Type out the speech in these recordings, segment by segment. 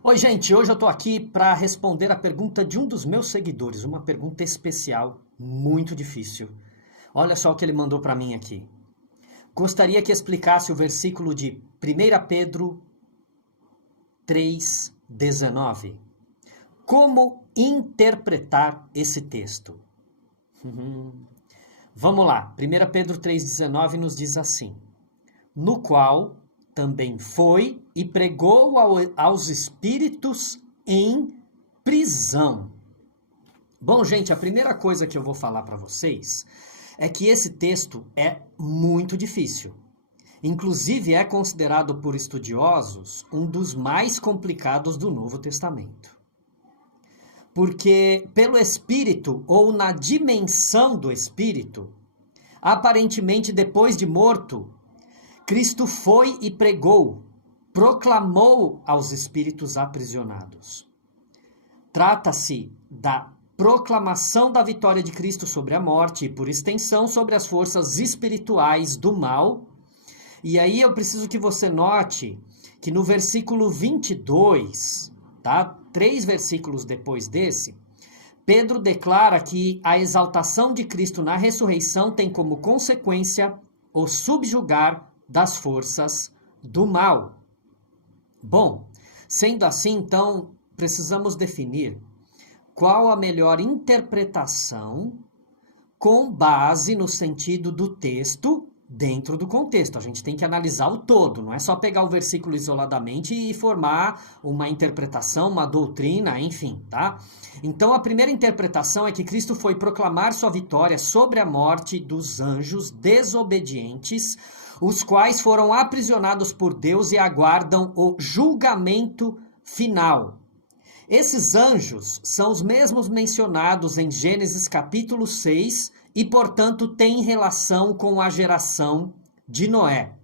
Oi, gente, hoje eu tô aqui para responder a pergunta de um dos meus seguidores, uma pergunta especial, muito difícil. Olha só o que ele mandou para mim aqui. Gostaria que explicasse o versículo de 1 Pedro 3:19. Como interpretar esse texto? Vamos lá. 1 Pedro 3:19 nos diz assim: no qual também foi e pregou aos espíritos em prisão. Bom, gente, a primeira coisa que eu vou falar para vocês é que esse texto é muito difícil. Inclusive, é considerado por estudiosos um dos mais complicados do Novo Testamento. Porque, pelo Espírito ou na dimensão do Espírito, aparentemente depois de morto, Cristo foi e pregou, proclamou aos espíritos aprisionados. Trata-se da proclamação da vitória de Cristo sobre a morte e, por extensão, sobre as forças espirituais do mal. E aí eu preciso que você note que no versículo 22, tá? 3 versículos depois desse, Pedro declara que a exaltação de Cristo na ressurreição tem como consequência o subjugar das forças do mal. Bom, sendo assim, então, precisamos definir qual a melhor interpretação com base no sentido do texto dentro do contexto. A gente tem que analisar o todo, não é só pegar o versículo isoladamente e formar uma interpretação, uma doutrina, enfim, tá? Então, a primeira interpretação é que Cristo foi proclamar sua vitória sobre a morte dos anjos desobedientes, os quais foram aprisionados por Deus e aguardam o julgamento final. Esses anjos são os mesmos mencionados em Gênesis capítulo 6 e, portanto, têm relação com a geração de Noé.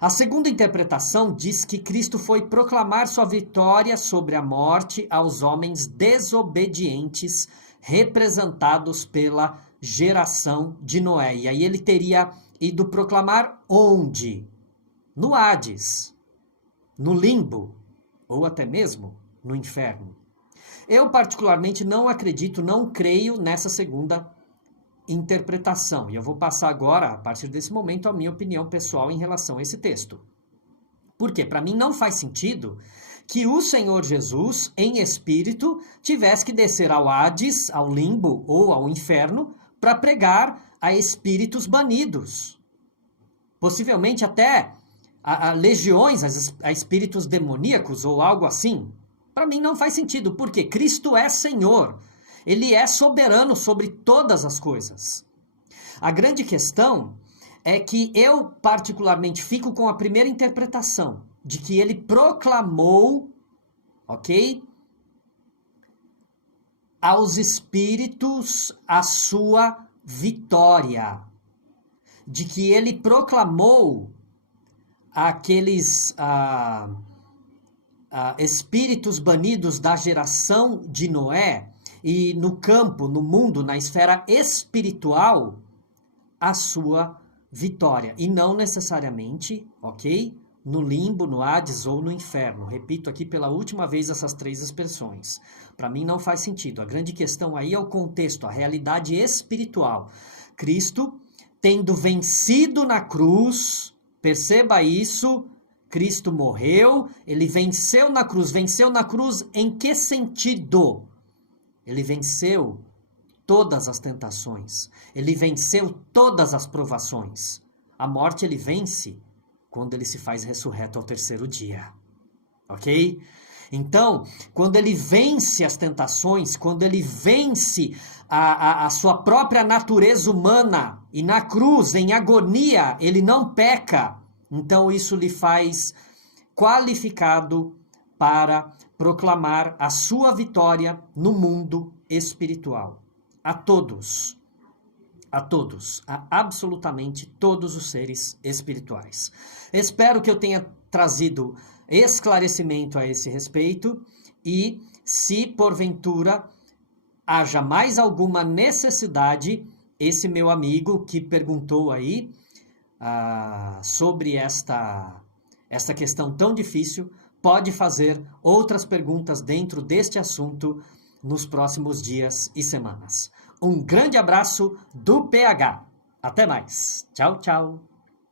A segunda interpretação diz que Cristo foi proclamar sua vitória sobre a morte aos homens desobedientes, representados pela geração de Noé. E aí ele teria ido proclamar onde? No Hades, no limbo, ou até mesmo no inferno. Eu particularmente não acredito, não creio nessa segunda interpretação. E eu vou passar agora, a partir desse momento, a minha opinião pessoal em relação a esse texto. Por quê? Para mim não faz sentido que o Senhor Jesus, em espírito, tivesse que descer ao Hades, ao limbo ou ao inferno, para pregar a espíritos banidos. Possivelmente até a legiões, a espíritos demoníacos ou algo assim. Para mim não faz sentido, porque Cristo é Senhor. Ele é soberano sobre todas as coisas. A grande questão é que eu particularmente fico com a primeira interpretação, de que ele proclamou, ok? Aos espíritos a sua vitória. De que ele proclamou aqueles espíritos banidos da geração de Noé e no campo, no mundo, na esfera espiritual, a sua vitória. E não necessariamente, ok? No limbo, no Hades ou no inferno. Repito aqui pela última vez essas 3 expressões. Para mim não faz sentido. A grande questão aí é o contexto, a realidade espiritual. Cristo, tendo vencido na cruz, perceba isso, Cristo morreu, ele venceu na cruz em que sentido? Ele venceu todas as tentações, ele venceu todas as provações. A morte ele vence quando ele se faz ressurreto ao 3º dia, ok? Então, quando ele vence as tentações, quando ele vence a sua própria natureza humana, e na cruz, em agonia, ele não peca, então isso lhe faz qualificado para proclamar a sua vitória no mundo espiritual. A todos, a absolutamente todos os seres espirituais. Espero que eu tenha trazido esclarecimento a esse respeito e, se porventura haja mais alguma necessidade, esse meu amigo que perguntou aí sobre esta questão tão difícil, pode fazer outras perguntas dentro deste assunto nos próximos dias e semanas. Um grande abraço do PH. Até mais. Tchau, tchau.